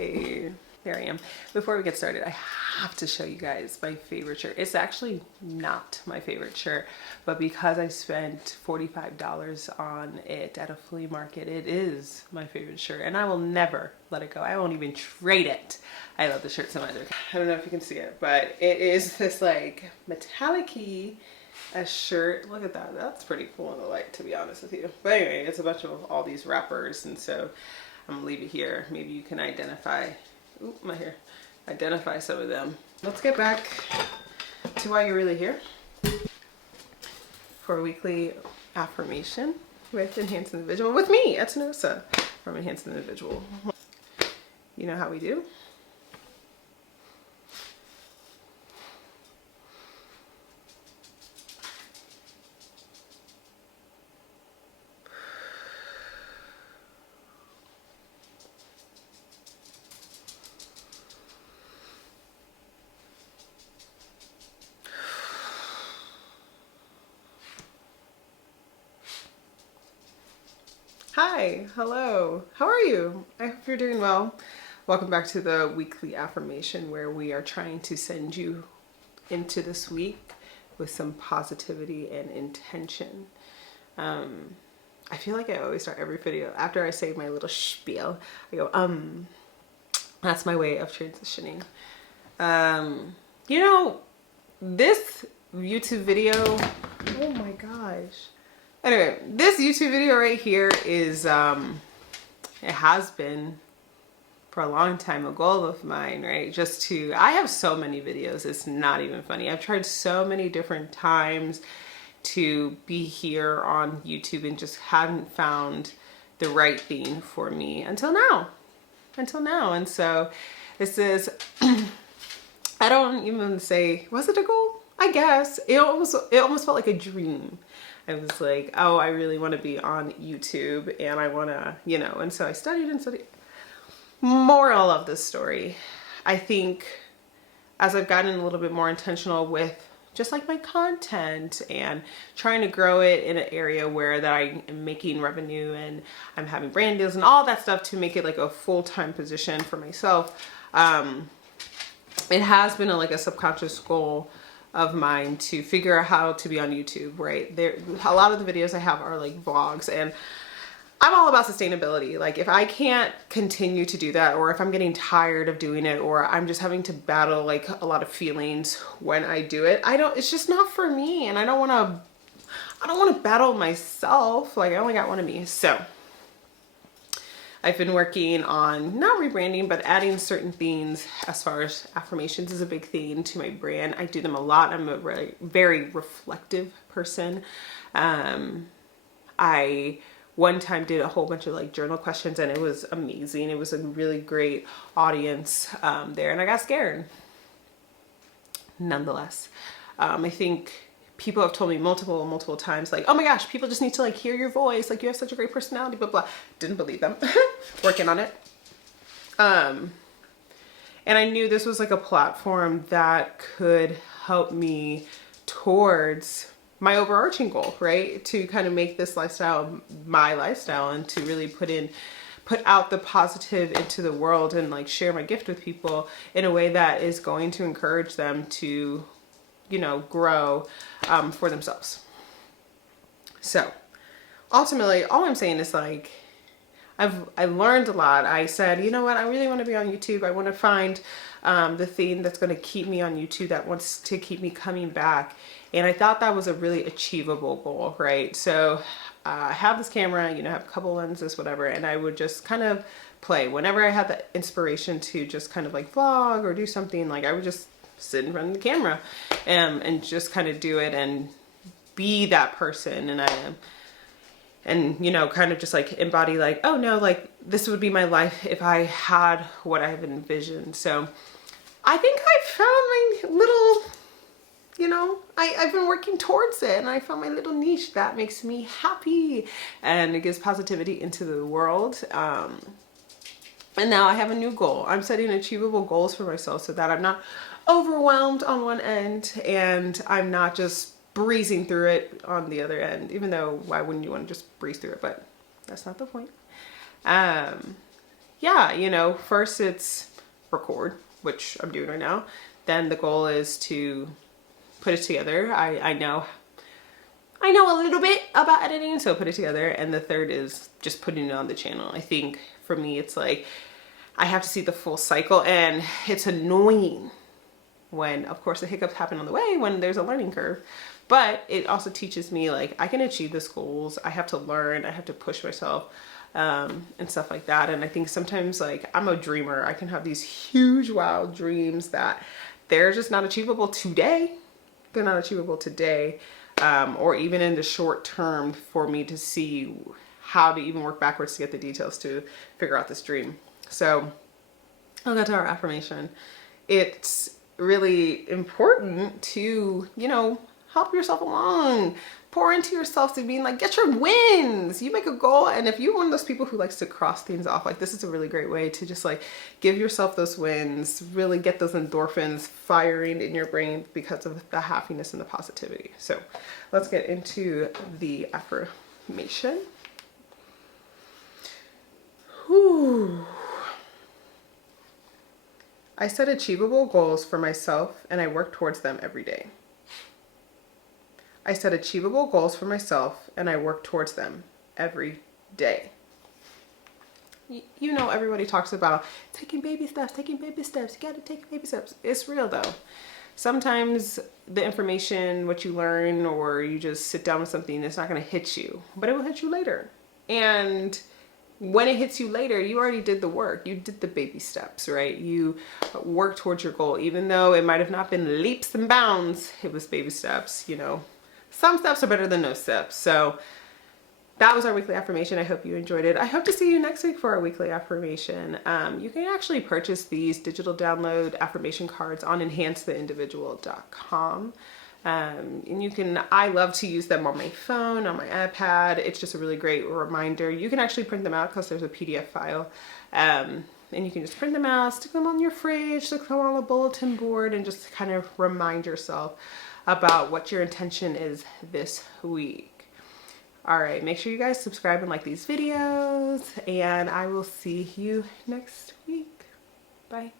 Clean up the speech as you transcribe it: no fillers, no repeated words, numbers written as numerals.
Hey, there I am. Before we get started, I have to show you guys my favorite shirt. It's actually not my favorite shirt, but because I spent $45 on it at a flea market, it is my favorite shirt and I will never let it go. I won't even trade it. I love the shirt so much. I don't know if you can see it, but it is this like metallic-y shirt. Look at that. That's pretty cool in the light, to be honest with you. But anyway, it's a bunch of all these wrappers, and so I'm gonna leave it here. Maybe you can identify, ooh, my hair, identify some of them. Let's get back to why you're really here for a weekly affirmation with Enhance Individual with me, Etanosa from Enhance Individual. You know how we do. Hi, hello, how are you? I hope you're doing well. Welcome back to the weekly affirmation where we are trying to send you into this week with some positivity and intention. I feel like I always start every video after I say my little spiel. I go, that's my way of transitioning. You know, this YouTube video, oh my gosh. Anyway, this YouTube video right here is, it has been for a long time a goal of mine, right? I have so many videos, it's not even funny. I've tried so many different times to be here on YouTube and just hadn't found the right thing for me until now. And so this is, I don't even say, was it a goal? I guess. It almost felt like a dream. I was like, oh, I really want to be on YouTube and I want to, you know, and so I studied and studied. Moral of this story, I think as I've gotten a little bit more intentional with just like my content and trying to grow it in an area where that I am making revenue and I'm having brand deals and all that stuff to make it like a full-time position for myself, it has been like a subconscious goal of mine to figure out how to be on YouTube, right? A lot of the videos I have are like vlogs, and I'm all about sustainability. Like if I can't continue to do that, or if I'm getting tired of doing it, or I'm just having to battle like a lot of feelings when I do it, it's just not for me. And I don't want to battle myself. Like I only got one of me. So I've been working on not rebranding, but adding certain things as far as affirmations is a big thing to my brand. I do them a lot. I'm a very reflective person. I one time did a whole bunch of like journal questions and it was amazing. It was a really great audience there, and I got scared. Nonetheless, I think people have told me multiple times, like, oh my gosh, people just need to like hear your voice. Like you have such a great personality, blah, blah. Didn't believe them. Working on it. And I knew this was like a platform that could help me towards my overarching goal, right? To kind of make this lifestyle my lifestyle and to really put out the positive into the world and like share my gift with people in a way that is going to encourage them to, you know, grow for themselves. So ultimately, all I'm saying is like, I learned a lot. I said, you know what, I really want to be on YouTube. I want to find the thing that's going to keep me on YouTube, that wants to keep me coming back. And I thought that was a really achievable goal, right? So I have this camera, you know, I have a couple lenses, whatever, and I would just kind of play. Whenever I had the inspiration to just kind of like vlog or do something, like I would just sit in front of the camera and just kind of do it and be that person. And you know, kind of just like embody like, oh no, like this would be my life if I had what I've envisioned. So I think I found my little, you know, I've been working towards it and I found my little niche that makes me happy and it gives positivity into the world. And now I have a new goal. I'm setting achievable goals for myself so that I'm not overwhelmed on one end and I'm not just breezing through it on the other end, even though why wouldn't you want to just breeze through it? But that's not the point. yeah, you know, first it's record, which I'm doing right now. Then the goal is to put it together. I know a little bit about editing, so put it together. And the third is just putting it on the channel. I think for me, it's like I have to see the full cycle, and it's annoying when, of course, the hiccups happen on the way when there's a learning curve. But it also teaches me like I can achieve these goals. I have to learn, I have to push myself, and stuff like that. And I think sometimes, like, I'm a dreamer. I can have these huge, wild dreams that they're just not achievable today. They're not achievable today, or even in the short term for me to see how to even work backwards to get the details to figure out this dream. So I'll get to our affirmation. It's really important to, you know, help yourself along. Pour into yourself to being like, get your wins. You make a goal, and if you're one of those people who likes to cross things off, like, this is a really great way to just like give yourself those wins, really get those endorphins firing in your brain because of the happiness and the positivity. So let's get into the affirmation. Whew. I set achievable goals for myself and I work towards them every day. I set achievable goals for myself and I work towards them every day. You know, everybody talks about taking baby steps, taking baby steps. You gotta take baby steps. It's real though. Sometimes the information, what you learn, or you just sit down with something, it's not gonna hit you, but it will hit you later. And when it hits you later, you already did the work. You did the baby steps, right? You work towards your goal, even though it might have not been leaps and bounds. It was baby steps, you know. Some steps are better than no steps. So that was our weekly affirmation. I hope you enjoyed it. I hope to see you next week for our weekly affirmation. You can actually purchase these digital download affirmation cards on enhancetheindividual.com. And you can, I love to use them on my phone, on my iPad. It's just a really great reminder. You can actually print them out because there's a PDF file. And you can just print them out, stick them on your fridge, stick them on a bulletin board, and just kind of remind yourself about what your intention is this week. All right, make sure you guys subscribe and like these videos, and I will see you next week. Bye.